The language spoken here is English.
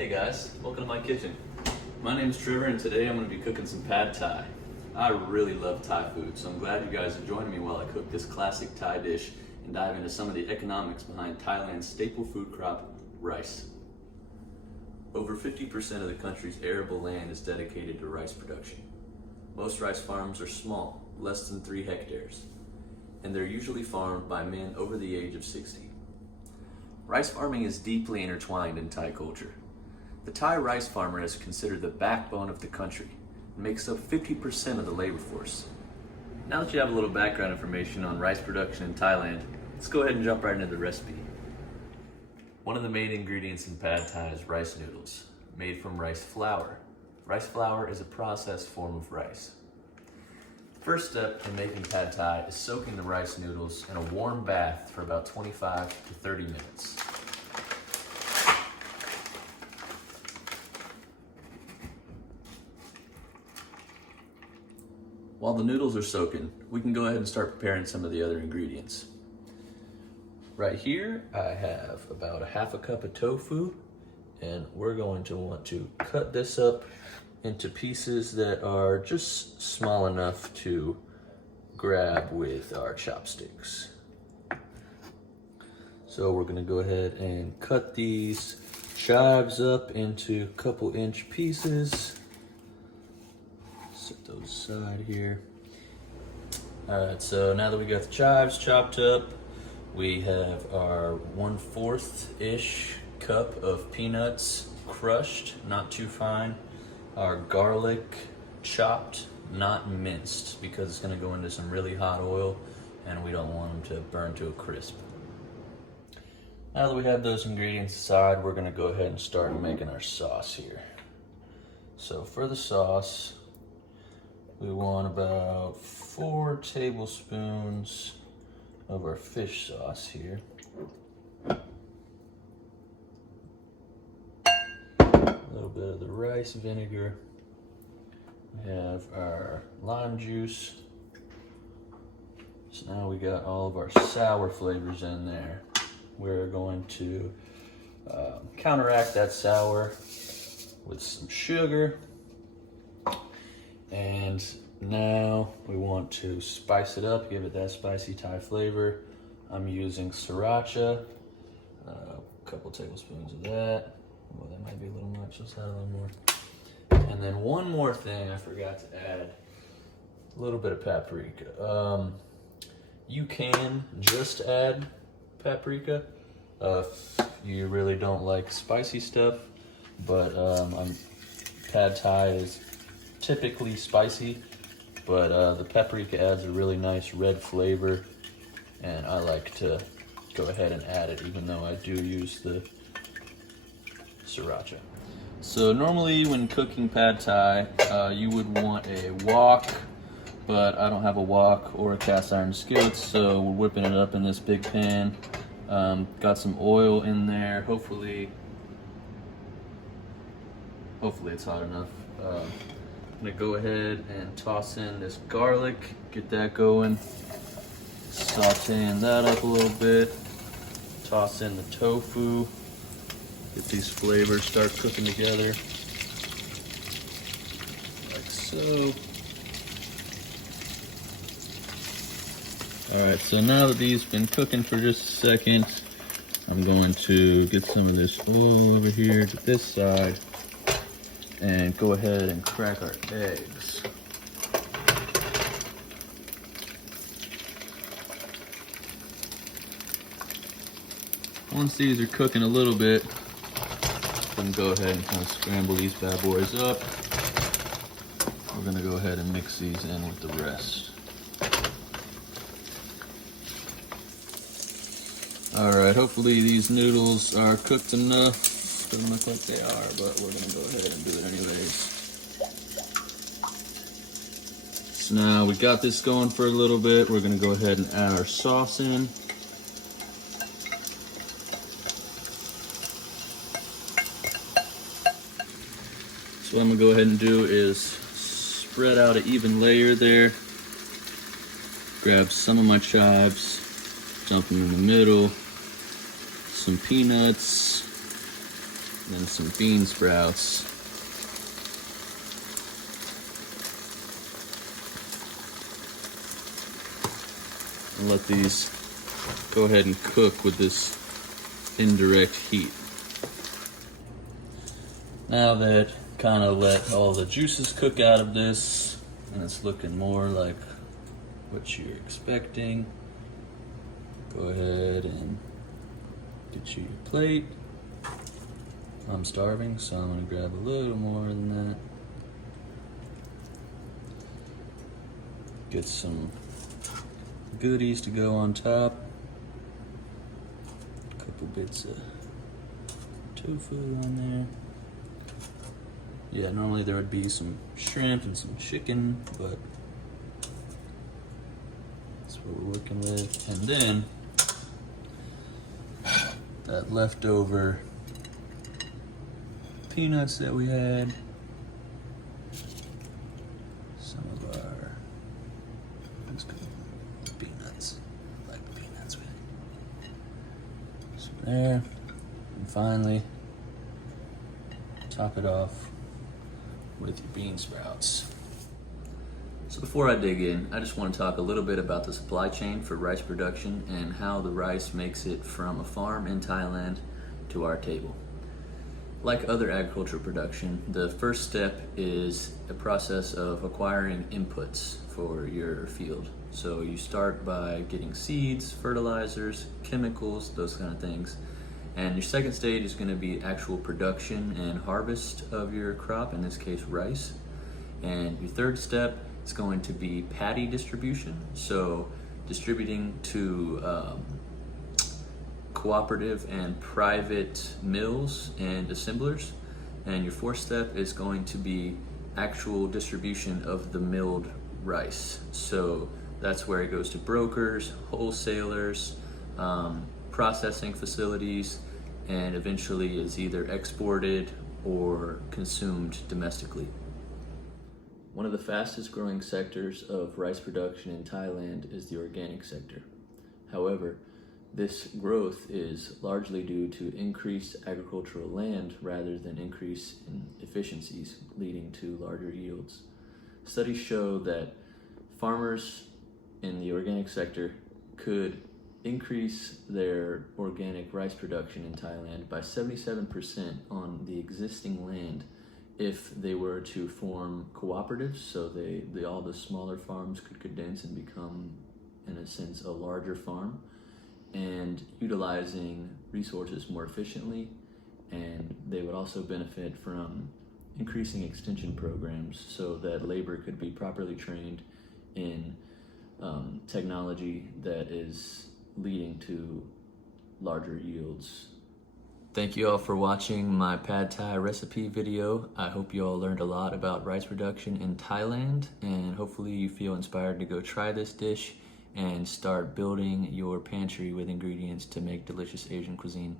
Hey guys, welcome to my kitchen. My name is Trevor and today I'm going to be cooking some Pad Thai. I really love Thai food, so I'm glad you guys are joining me while I cook this classic Thai dish and dive into some of the economics behind Thailand's staple food crop, rice. Over 50% of the country's arable land is dedicated to rice production. Most rice farms are small, less than 3 hectares, and they're usually farmed by men over the age of 60. Rice farming is deeply intertwined in Thai culture. The Thai rice farmer is considered the backbone of the country and makes up 50% of the labor force. Now that you have a little background information on rice production in Thailand, let's go ahead and jump right into the recipe. One of the main ingredients in Pad Thai is rice noodles, made from rice flour. Rice flour is a processed form of rice. The first step in making Pad Thai is soaking the rice noodles in a warm bath for about 25 to 30 minutes. While the noodles are soaking, we can go ahead and start preparing some of the other ingredients. Right here, I have about a half a cup of tofu, and we're going to want to cut this up into pieces that are just small enough to grab with our chopsticks. So we're gonna go ahead and cut these chives up into a couple inch pieces. Set those aside here. All right, so now that we got the chives chopped up, we have our 1/4-ish cup of peanuts crushed, not too fine. Our garlic chopped, not minced, because it's gonna go into some really hot oil and we don't want them to burn to a crisp. Now that we have those ingredients aside, we're gonna go ahead and start making our sauce here. So for the sauce, we want about 4 tablespoons of our fish sauce here. A little bit of the rice vinegar. We have our lime juice. So now we got all of our sour flavors in there. We're going to counteract that sour with some sugar. And now we want to spice it up, give it that spicy Thai flavor. I'm using sriracha, a couple tablespoons of that. Well, that might be a little much, let's add a little more. And then one more thing I forgot to add, a little bit of paprika. You can just add paprika if you really don't like spicy stuff, but Pad Thai is typically spicy, but the paprika adds a really nice red flavor, and I like to go ahead and add it even though I do use the sriracha. So normally when cooking Pad Thai, you would want a wok, but I don't have a wok or a cast iron skillet, so we're whipping it up in this big pan. Got some oil in there, hopefully it's hot enough. I'm gonna go ahead and toss in this garlic, get that going, sauteing that up a little bit, toss in the tofu, get these flavors start cooking together, like so. All right, so now that these have been cooking for just a second, I'm going to get some of this oil over here to this side and go ahead and crack our eggs. Once these are cooking a little bit, I'm gonna go ahead and kind of scramble these bad boys up. We're gonna go ahead and mix these in with the rest. All right, hopefully these noodles are cooked enough. Doesn't look like they are, but we're gonna go ahead and do it anyways. So now we got this going for a little bit. We're gonna go ahead and add our sauce in. So what I'm gonna go ahead and do is spread out an even layer there. Grab some of my chives, dump them in the middle. Some peanuts, And then some bean sprouts. And let these go ahead and cook with this indirect heat. Now that kind of let all the juices cook out of this, and it's looking more like what you're expecting, go ahead and get you your plate. I'm starving, so I'm gonna grab a little more than that. Get some goodies to go on top. A couple bits of tofu on there. Yeah, normally there would be some shrimp and some chicken, but that's what we're working with. And then that leftover peanuts that we had, some of our peanuts, I like the peanuts with it. So there, and finally top it off with your bean sprouts. So before I dig in, I just want to talk a little bit about the supply chain for rice production and how the rice makes it from a farm in Thailand to our table. Like other agricultural production, the first step is a process of acquiring inputs for your field. So you start by getting seeds, fertilizers, chemicals, those kind of things. And your second stage is going to be actual production and harvest of your crop, in this case rice. And your third step is going to be paddy distribution, so distributing to cooperative and private mills and assemblers. And your fourth step is going to be actual distribution of the milled rice. So that's where it goes to brokers, wholesalers, processing facilities, and eventually is either exported or consumed domestically. One of the fastest growing sectors of rice production in Thailand is the organic sector. However, this growth is largely due to increased agricultural land rather than increase in efficiencies, leading to larger yields. Studies show that farmers in the organic sector could increase their organic rice production in Thailand by 77% on the existing land if they were to form cooperatives, so all the smaller farms could condense and become, in a sense, a larger farm, and utilizing resources more efficiently. And they would also benefit from increasing extension programs so that labor could be properly trained in technology that is leading to larger yields. Thank you all for watching my Pad Thai recipe video. I hope you all learned a lot about rice production in Thailand, and hopefully you feel inspired to go try this dish and start building your pantry with ingredients to make delicious Asian cuisine.